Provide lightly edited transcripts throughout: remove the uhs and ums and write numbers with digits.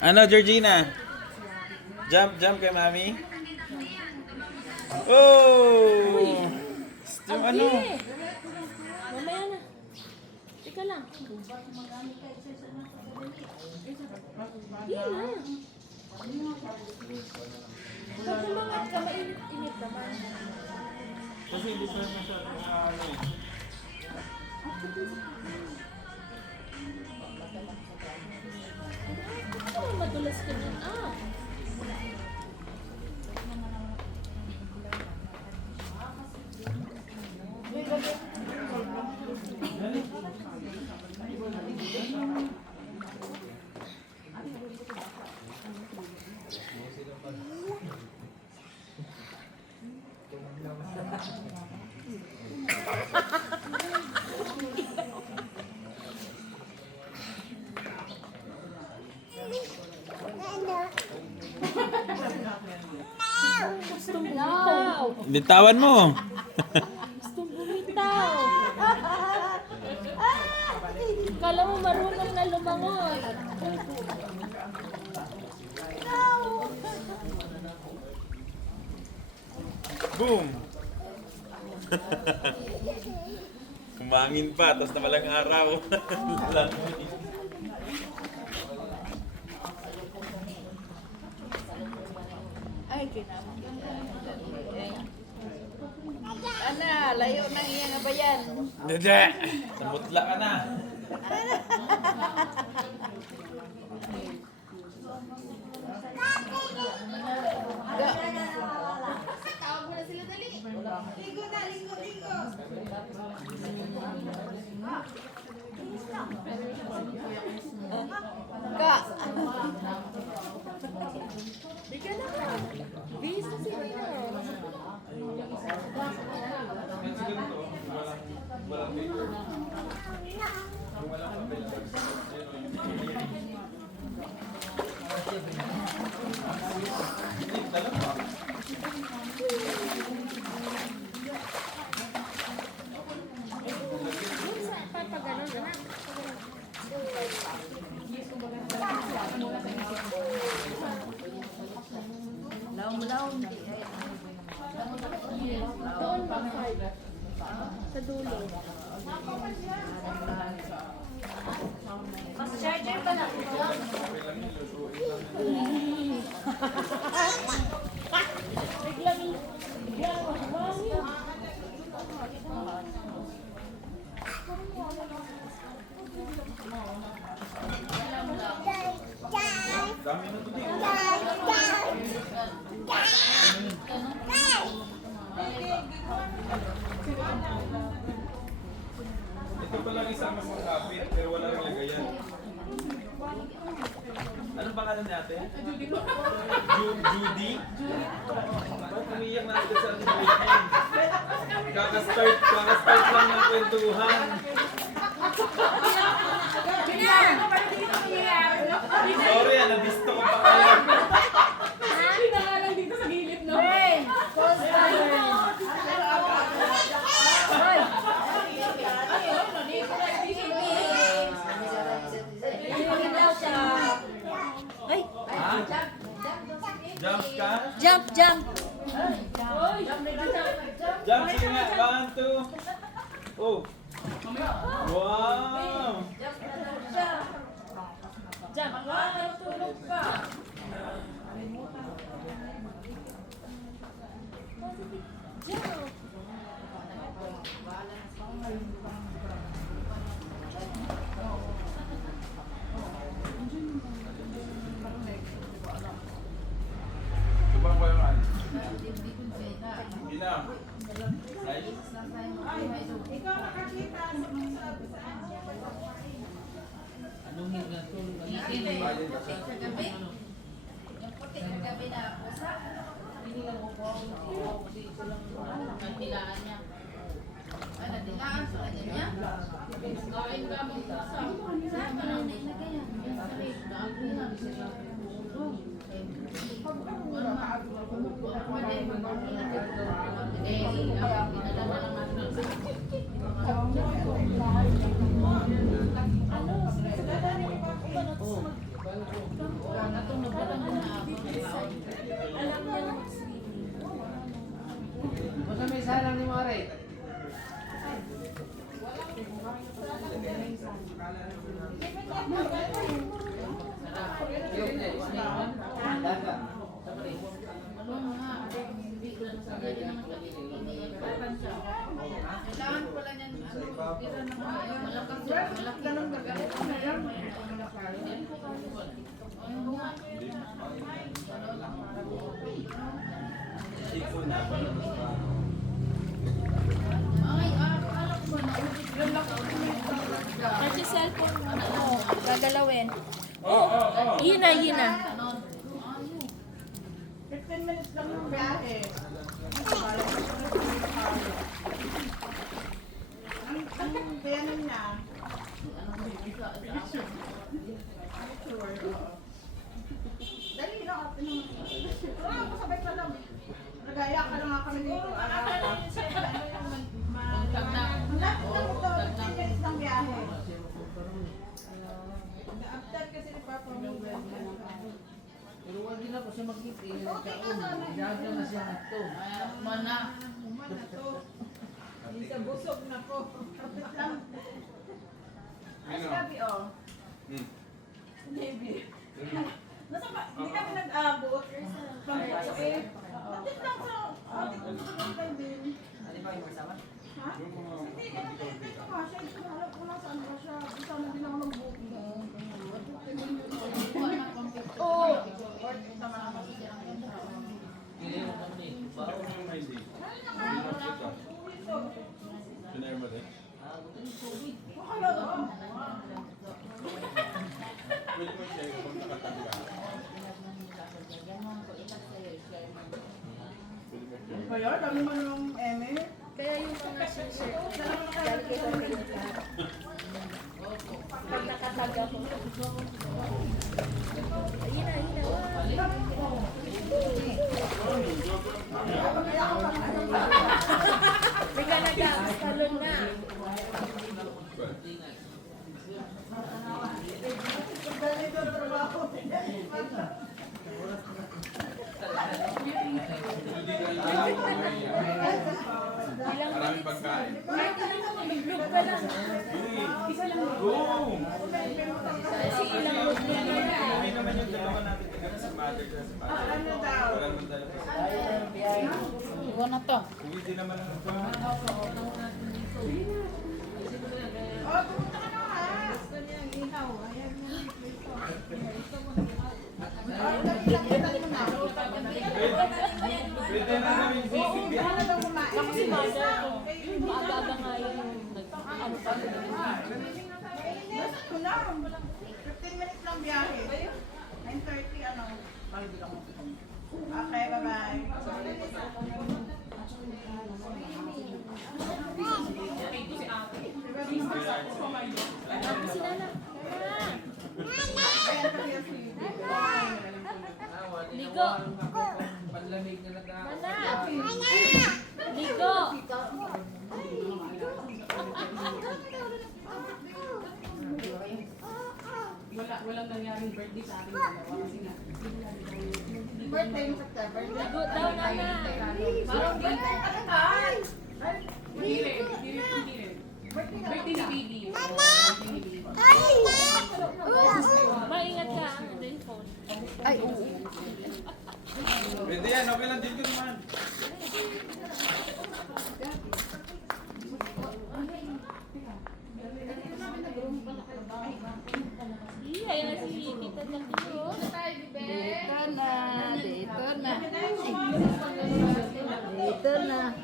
Ano, Georgina? Jump, jump kay mami. Oh! Yung ano? Mamaya na. Teka lang. Hindi na. Pag lumangat ka, mainit-init naman. Kasi hindi pa masyadong ano eh. Ano madulas ka na? Ah! Gustong bumitaw. Bitawan mo. Gustong bumitaw. Kala mo marunong na lumangon. Boom! Kumangin pa, tapos na malang araw. Ay, kinamang. Ana, layo nang iya nga ba yan? Dede! Samutla ka na. Ka. Di ka na. Busy sila. Papaganon na. Laom-laom di ay. Doon mag-five. Sa dulo. Mas charger pa na. Biglang mahangin. Dami na to dito. Ito pala isang mong kapit, pero wala rin lagayan. Anong pangalan natin? Judy. Judy? Ba't umiyak na natin sa ating weekend? Kaka-start lang ng kwentuhan. Sorry, nadisto ko pa kayo. Pinangalan dito sa gilid, no? Ay, Ha? Jump ka? jump, jump. Jump, sige nga. 1, 2. Oh. Wow! Diyan, tulog ka. Subang ko yung ano. Hindi na. Ikaw nakakita Yung puti kagabi na usa. Dilaan niya. Ano, dilaan sa kanya niya? Kain ka mo sa saan ka lang nilagay yan? Ano? Kailangan pala niyan, tira ng malakas Iko na pa. Ay, alam ko na. Kasi cellphone mo, ano, gagalawin. Oo. Yun na, yun na. 15 minutes lang yung biyahe. Ang biyahe niya. Dali na ako naman. Masabay ka lang. Nagaya ka lang kami dito. Lahat ng 15 minutes ng biyahe. Na-after kasi ni Papa mo. Pero wag din ako siya mag-ipin. Okay ka sana. Diyan na siya to. Mana. Umana to. Isa busog na ko. Kapit lang. Ay, sabi oh. Maybe. Nasa ba? Hindi kami nag-abot. Pamilya eh. Kapit lang sa ating pagkakas din. Ano ba yung masama? Ha? Hindi, ganun ka nga siya. Ito na alam ko lang saan ba siya. Isa na din ako mag-booking. Oo. Pili mo kami. Ako yung may day. Pinay mo din. Pwede mo siya kung nakatabi ka. Kaya, dami mo nung eme. Kaya yung mga shirt, lalagay ko rin ito. Pag nakatag ako. Ayun na, ayun na. Bigla nag-talon na. Dali doon na trabaho. Maraming pagkain. Mag-vlog ka lang. Go! Kasi ilang vlog na yun. Hindi naman yung dalawa natin taga sa mother sa mother. Ano daw? Wala naman dalawa. Iwan na to. Uwi din naman ang Oh, pumunta ka na ha. Gusto niya ang ihaw. Ayan mo. Dali mo na. Pwede na namin sisig. Ano daw kumain? Ako si mother ko. Maaga nga yung ano pa. Mainit. Ito na. 15 minutes lang biyahe. 9:30 ano. Okay, bye-bye. Ako si Nana. Ayan kami ang sweet. Ligo. Panlamig na nag Nana. Ligo. Walang nangyaring birthday sa akin dalawa kasi nga. Birthday mo sa birthday. Ligo daw, Nana. Parang Birthday ka na ba? hindi. Birthday ni baby. Maingat ka. Ano yung phone? Pwede yan, okay lang din ko naman. Ayan na si Tita Jackie. Oh. Dito na. Dito na. Dito na.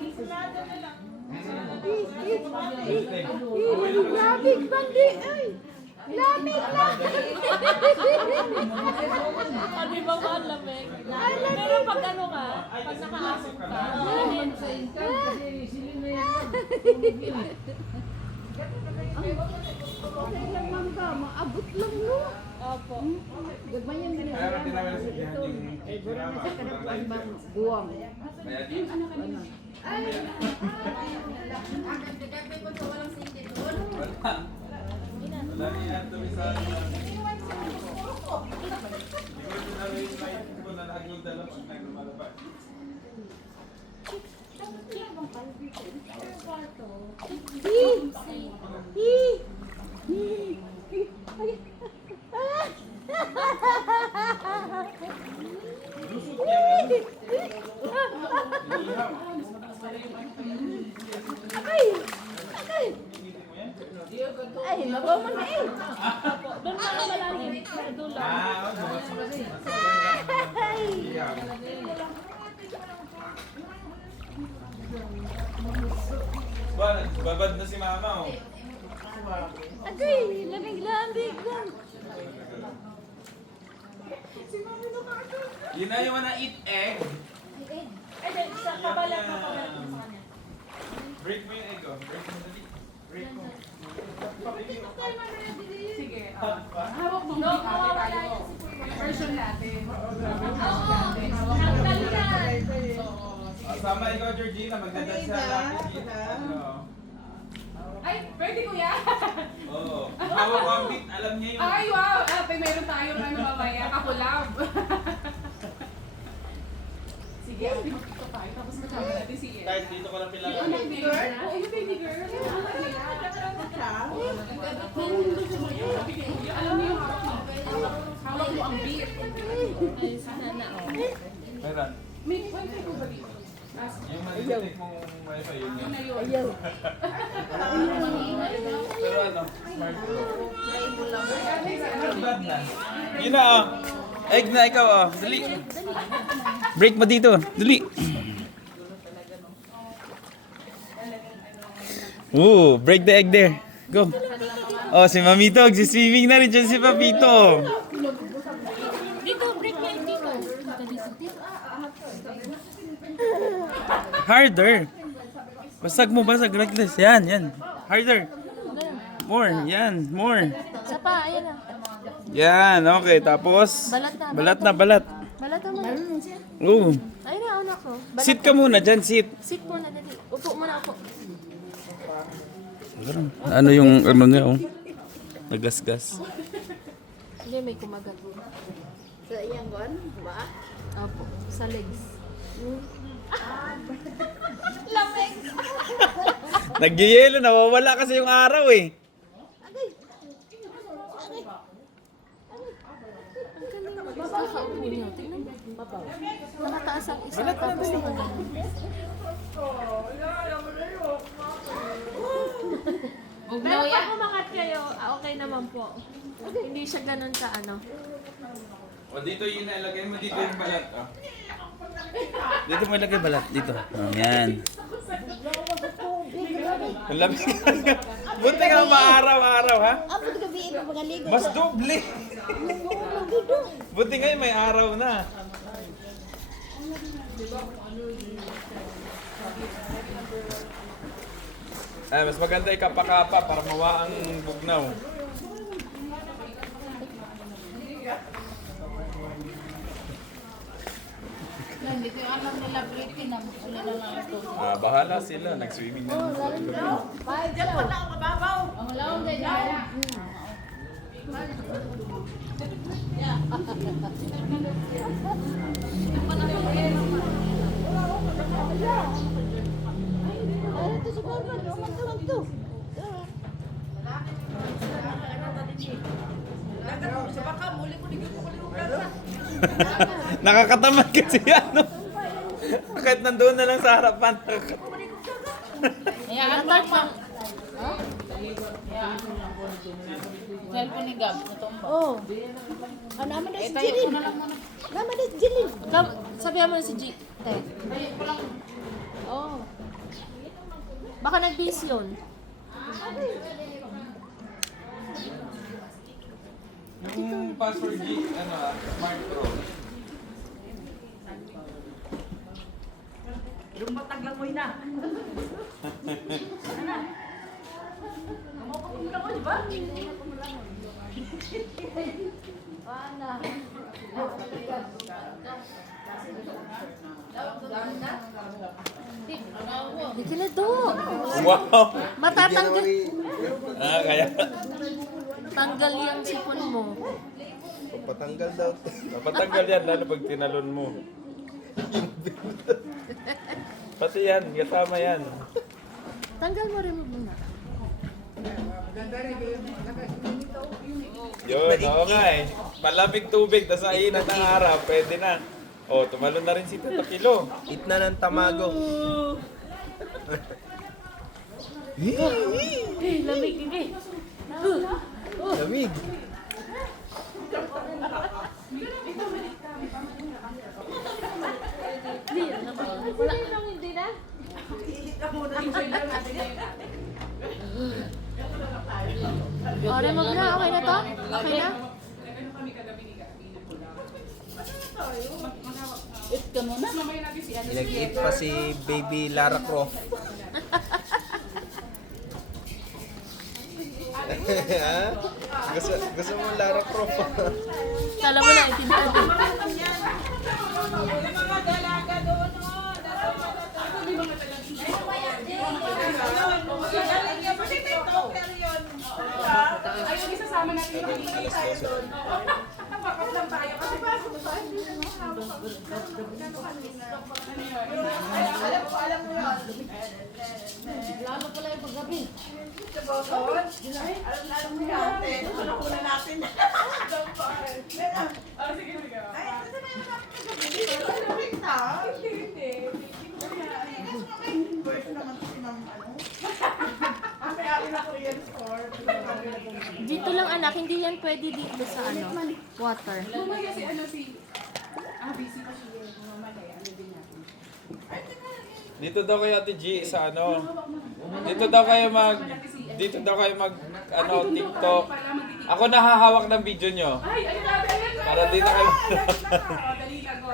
Labig bandi. Ay. Lamig na. Ano ba ba ang lamig? Pero pag ano ka, pag nakaasok ka, malamig. sa income kasi sila na yan. Opo. Kaya natin namin sa bihan yung Buwang. Kaya di. Agad-agad ko sa walang sindi doon. Wala rin yan tuloy sa hindi ko sinabi yung light ko na naging dalawa pag lumalabas. Doon pa malalim. Sa dulo. Babad na si mama, oh. Agay, lamig-lamig lang. Yun na yung wanna eat egg. Ay, sa kabalat na kabalat mo sa kanya. Break mo yung egg, oh. Break mo dali. Break mo. Sige, hawak mo hindi tayo. Version natin. Tanggal yan. Sama ikaw, Georgina. Magdadance sa natin. Ay, pwede ko yan. Oo. Hawak ko ang beat. Alam niya yun. Ay, wow. Ate, meron tayong ano mamaya. Kakulab. Sige, ate, magkita tayo. Tapos kasama natin si Ed. Kahit dito ko lang Yung pilangan. baby girl? Oo, yung baby girl. Alam niyo yung hawak mo. Hawak mo ang beat. Ay, sana oh. Meron. May wifi ko ba dito? Yung malitik mong wifi, yun Yun yun. na yun. Pero ano, smart bro. Bad na. Yun na, oh. Egg na ikaw, oh. Dali. Break mo dito. Dali. Ooh, break the egg there. Go. Oh, si Mamito, swimming na rin dyan si Papito. Dito, break mo yung dito. Harder. Basag mo, basag. Like this. Yan, yan. Harder. More, yan. More. Isa pa, ayan na. Yan, okay. Tapos, Balat na. balat. Balat mo na. Oo. Ayun na, anak ko. Balat Sit ka muna dyan, sit. Sit muna, dali. Upo muna, upo. Ano yung, ano nga, oh. Nagasgas. Hindi, may kumagat. Sa iyang gon, ba? Opo, sa legs. Nagyayelo, nawawala kasi yung araw, eh. Nakakaupo niyo. Tingnan mo. Nakataas ang isa. Tapos nakaganon. Pero pag umangat kayo, okay naman po. Hindi siya ganun ka ano. O dito yun nalagay mo, dito yung balat, oh. Dito mo ilagay balat. Dito. Oh, yan. Ang lamig. Buti nga maaraw-araw, ha? Apo gabi iba mga ligo. Mas doble. Buti ngayon may araw na. Ay, mas maganda ikapa-kapa para mawa ang bugnaw. Nandito yung alam nila Britain na muli na lang ito. Bahala sila. Nag-swimming na. Diyan pa lang mababaw. Ang laon na dyan. Sa baka, muli ko hindi ko kalimutan. Nakakatamad kasi ano. Kahit nandoon na lang sa harapan. Hayaan mo lang, ma'am. Cellphone ni Gab, natumba. Oh. Ano naman na si Jilin? Naman na si Jilin. Sabihan mo na si G. Te. Tayo ko lang. Oh. Baka nag-base yun. Yung password G, ano, smart bro. Yung matag lang mo na. Hindi ka na to. Wow. Matatanggal. Kaya. Tanggal yung sipon mo. Patanggal daw. Napatanggal yan lalo pag tinalon mo. Pati yan, kasama yan. Tanggal mo, remove mo na. Yun, oo nga eh. Malamig tubig, tas sa inat ng araw, pwede na. Oh, tumalon na rin si Tito Kilo. Eat na ng tamago. Lamig, hindi. Lamig. Hindi yan naman. Wala nang hindi na. Enjoy lang natin ngayon ate. O, remove na. Okay na to? Okay na? Nag-ano kami kagabi ni Gabi. It ka muna. Mamaya natin si ano. Nag-eat pa si baby Lara Croft. Ha? Gusto mo Lara Croft? Kala mo na, itinaan din. Yung mga dalaga doon, oh. Kasi TikToker yun. Ay, yung isasama natin yung hindi tayo doon. Bakas lang tayo kasi pasok tayo. Alam mo yun. Lalo pala yung paggabi. Alam mo yun. Ano kuna natin? Oh, sige, sige. Ay, ito na yung nakakagabi. Ano rin na? Hindi. First naman si Ma'am, ano? Ang may-ari na Korean store. Dito lang anak, hindi yan pwede dito sa ano, water. Mamaya si ano si... busy pa siya. Mamaya, ano din natin. Dito daw kayo Ate G sa ano. Dito daw kayo mag ano TikTok. Ako nahahawak ng video nyo. Ay, ayun natin, ayun natin. Para di na kayo. Dali ka, go.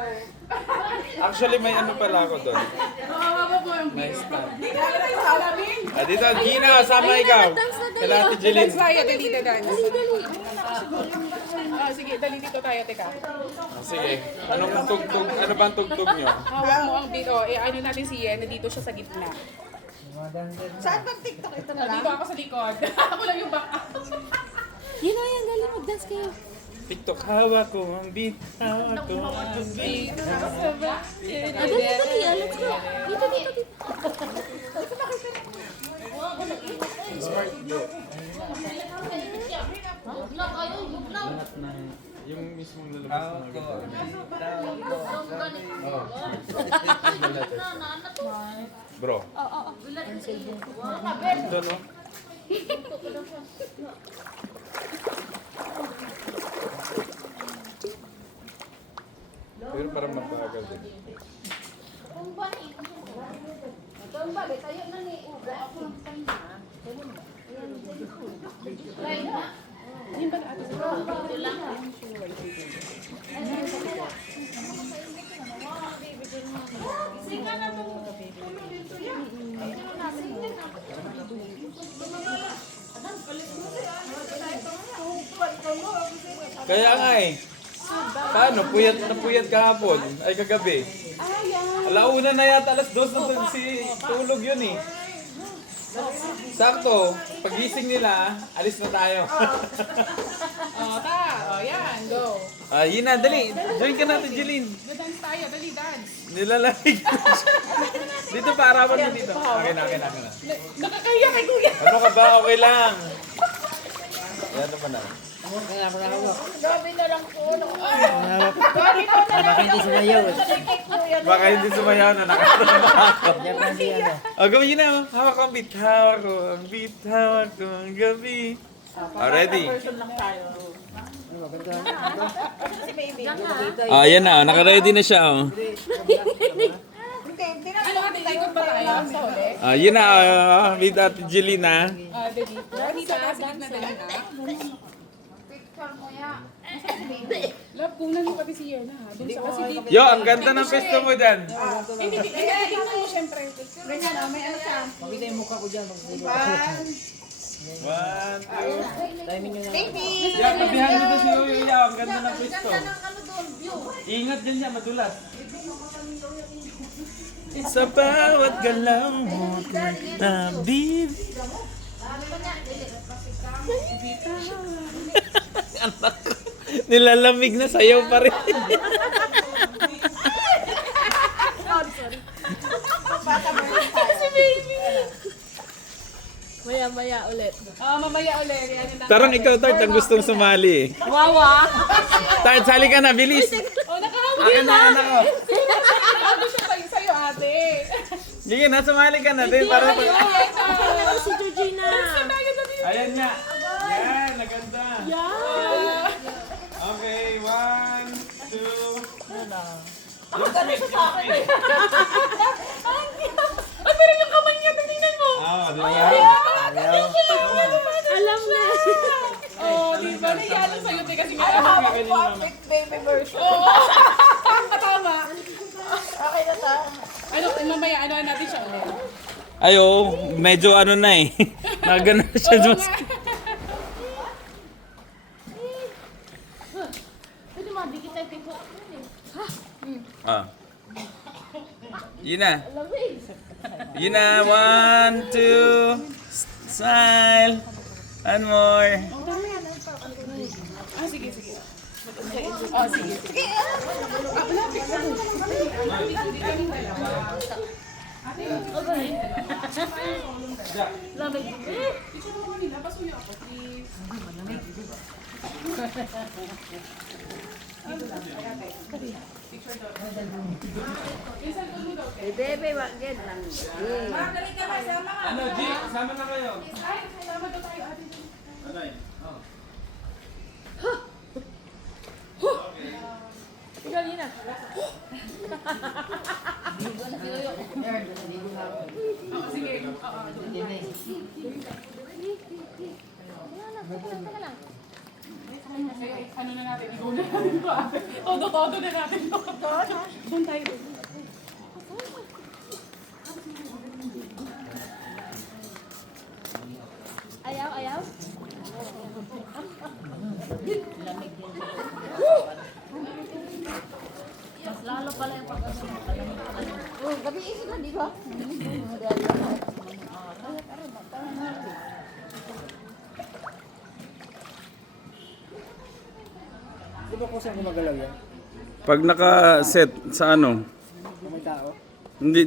Actually may ano pala ako doon. Makawawa mo yung Nice video. start. Hindi ka na sa alamin. Dito Gina, sama ikaw. Kala Ate Jeline. Tayo, dali na dance. Sige, dali dito tayo, teka. Sige. Anong tugtog? Ano ba ang tugtog nyo? Hawak mo ang beat. Ano natin si Yen, dito siya sa gitna. Saan bang TikTok ito na lang? Dito ako sa likod. Ako lang yung backup. Yun na yan, galing mag-dance kayo. TikTok, hawak ko ang beat. Hawak ko ang beat. Ah, dali, dali. Let's go. Dito, dito, dito. Smart do. Lugnaw kayo, lugnaw. Yung mismong lalabas na Hawak ko maganda. ang beat. Hawak ko ang beat. Oh. Ano to? Bro. Ito no? Pero parang mabagal din. Kung ba ni? Kung ba, tayo na ni Uga. Ako lang sa kanya. Right na. Yung ba natin? Ito lang. Sika na to. Kaya nga eh. Paano? Puyat kahapon. Ay kagabi. Alauna na yata, alas 2 na si tulog yun eh. Sakto, pagising nila, alis na tayo. Yan, go. Yun na, dali. Join ka natin, Jeline. Dance tayo, dali dance. Nilalamig na siya. Dito pa, harapan mo dito. Okay na. Nakakahiya kay Kuya. Ano ka ba? Okay lang. Yan naman na. Gabi na lang po. Baka hindi sumayaw eh. Baka hindi sumayaw na nakatrabaho ako. Diyan pa si ano. Gawin na. Hawak ko ang beat. Hawak ko ang beat. Hawak ko ang gabi. Ready? Version lang tayo. Si baby. Yan na. Naka-ready na siya. Hindi, hindi na. Ano natin, ikot ba tayo sa uli? Yun na. With Ate Jelina. Dali. Dito na, sa gitna dali na. Picture mo ya. Love, kunan mo pati si Yena. Doon sa kasi dito. Yo, ang ganda ng pesto mo dyan. Hindi, tingnan mo syempre. Ganyan, oh, may ano siya. Makita yung mukha ko dyan. One, two. Timing nyo na. Baby! Yan, tabihan dito si Yuya. Ang ganda ng pesto. Ganda ng ano doon, view. Ingat dyan niya, madulas. Sa bawat galaw mo, tabib. Anak ko, nilalamig na sayaw pa rin. Maya-maya ulit. Mamaya ulit. Yan yung Tarang ikaw, Tart, ang gustong sumali. Wawa! Tart, sali ka na, bilis. nakahawak Akin na, anak ko. Ano siya tayo sa'yo, ate? Sige na, sumali ka na. Din, para Ako si Georgina. Ayan nga. Yan, naganda. Gano'n siya sa akin eh. Ay, pero yung kamay niya, tingnan mo. Ah, di ba? Alam na. Oh, di ba? Naiyalan sa'yo, te, kasi nga. Ay, hawak ko ang fake baby version. Oo. Tama. Okay na ta. Ano, mamaya, ano natin siya. Ayo, medyo ano na eh. Nagano siya Oo dun. nga. Pwede mabigit tayo tipo. Ah. Yun na. Lamig. Yun na. 1, 2. Smile. One more. Ah, sige. Oh, sige. Ah, malapit na. Lamig. Picture mo nila, pasuyo ako, please. Picture daw. Yung cellphone mo daw, te. Bebe, wag yan lang. Magaling ka ba? Sama ka. Ano, G? Sama na kayo. Ay, salamat daw tayo, ate. Ano eh? Ikaw, Nina. Oo, sige. Oo, Teka lang. ano na natin, i-go na natin to, ate. Todo na natin to. Doon tayo. Ayaw. Mas lalo pala yung Oh, gabi isip na, di ba? Di ba kung saan gumagalaw yan? Pag naka-set sa ano? May tao? Hindi